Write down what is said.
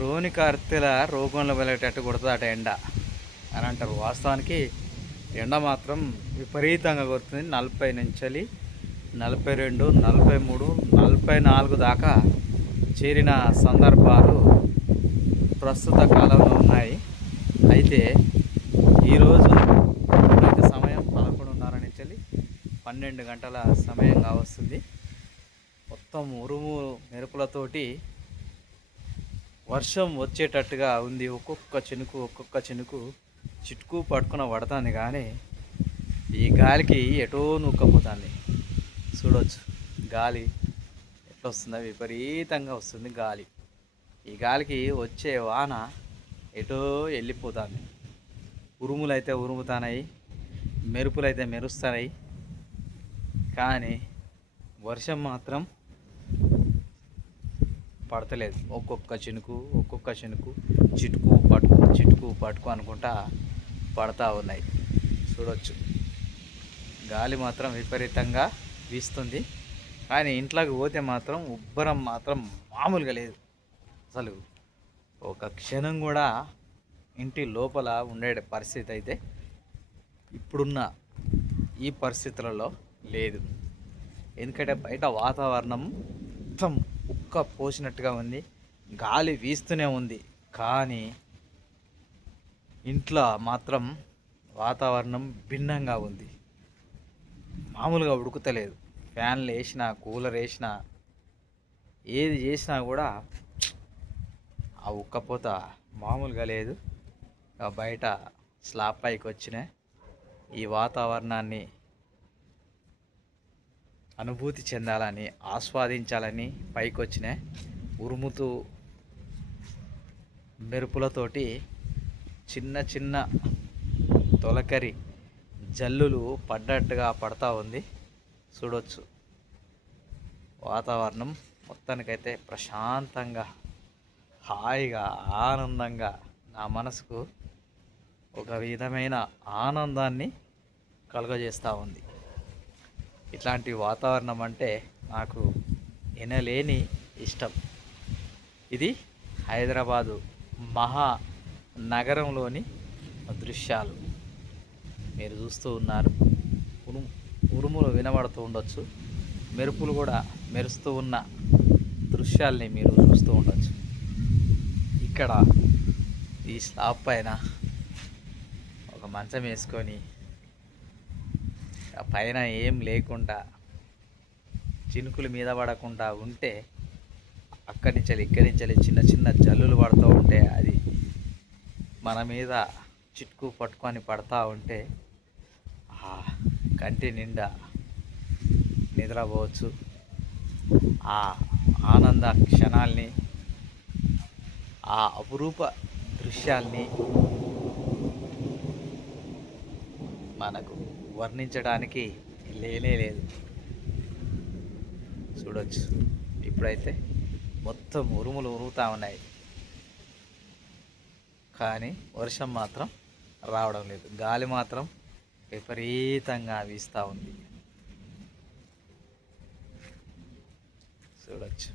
రోని కార్తెల రోగంలో వెళ్ళేటట్టు కొడుతుందట ఎండ అని అంటారు. వాస్తవానికి ఎండ మాత్రం విపరీతంగా కొడుతుంది. 40 నుంచి 42, 43, 44 దాకా చేరిన సందర్భాలు ప్రస్తుత కాలంలో ఉన్నాయి. అయితే ఈరోజు అయితే సమయం 11:30 నుంచి 12 గంటల సమయంగా వస్తుంది. మొత్తం ఉరుము మెరుపులతోటి వర్షం వచ్చేటట్టుగా ఉంది. ఒక్కొక్క చినుకు చిటుకు పట్టుకుని పడుతుంది. కానీ ఈ గాలికి ఎటో నూక్కపోతుంది. చూడవచ్చు గాలి ఎట్లా వస్తుందో, విపరీతంగా వస్తుంది గాలి. ఈ గాలికి వచ్చే వాన ఎటో వెళ్ళిపోతుంది. ఉరుములు అయితే ఉరుముతున్నాయి, మెరుపులు అయితే మెరుస్తున్నాయి. కానీ వర్షం మాత్రం పడతలేదు. ఒక్కొక్క చినుకు చిటుకు పట్టుకు అనుకుంటా పడతా ఉన్నాయి. చూడవచ్చు గాలి మాత్రం విపరీతంగా వీస్తుంది. కానీ ఇంట్లోకి పోతే మాత్రం ఉబ్బరం మాత్రం మామూలుగా లేదు. అసలు ఒక క్షణం కూడా ఇంటి లోపల ఉండే పరిస్థితి అయితే ఇప్పుడున్న ఈ పరిస్థితులలో లేదు. ఎందుకంటే బయట వాతావరణం మొత్తం ఉక్క పోసినట్టుగా ఉంది, గాలి వీస్తూనే ఉంది. కానీ ఇంట్లో మాత్రం వాతావరణం భిన్నంగా ఉంది. మామూలుగా ఉడుకుతలేదు. ఫ్యాన్లు వేసినా, కూలర్ వేసినా, ఏది చేసినా కూడా ఆ ఉక్కపోత మామూలుగా లేదు. బయట స్లాబ్ పైకి వచ్చిన ఈ వాతావరణాన్ని అనుభూతి చెందాలని, ఆస్వాదించాలని పైకి వచ్చిన ఉరుముతూ మెరుపులతోటి చిన్న తొలకరి జల్లులు పడ్డట్టుగా పడతా ఉంది. చూడవచ్చు వాతావరణం మొత్తానికైతే ప్రశాంతంగా, హాయిగా, ఆనందంగా, నా మనసుకు ఒక విధమైన ఆనందాన్ని కలుగజేస్తూ ఉంది. ఇట్లాంటి వాతావరణం అంటే నాకు ఎనలేని ఇష్టం. ఇది హైదరాబాదు మహానగరంలోని దృశ్యాలు మీరు చూస్తూ ఉన్నారు. ఉరుములు వినబడుతూ ఉండొచ్చు, మెరుపులు కూడా మెరుస్తూ ఉన్న దృశ్యాల్ని మీరు చూస్తూ ఉండొచ్చు. ఇక్కడ ఈ స్లాబ్ పైన ఒక మంచం వేసుకొని పైన ఏం లేకుండా చినుకులు మీద పడకుండా ఉంటే, ఇక్కడి నుంచి చిన్న జల్లులు పడుతూ ఉంటే, అది మన మీద చిటుకు పట్టుకొని పడతా ఉంటే కంటి నిండా నిద్రపోవచ్చు. ఆ ఆనంద క్షణాల్ని, ఆ అపురూప దృశ్యాల్ని మనకు వర్ణించడానికి లేనే లేదు. చూడవచ్చు ఇప్పుడైతే మొత్తం ఉరుములు ఉరుముతూ ఉన్నాయి. కానీ వర్షం మాత్రం రావడం లేదు. గాలి మాత్రం విపరీతంగా వీస్తూ ఉంది. చూడవచ్చు.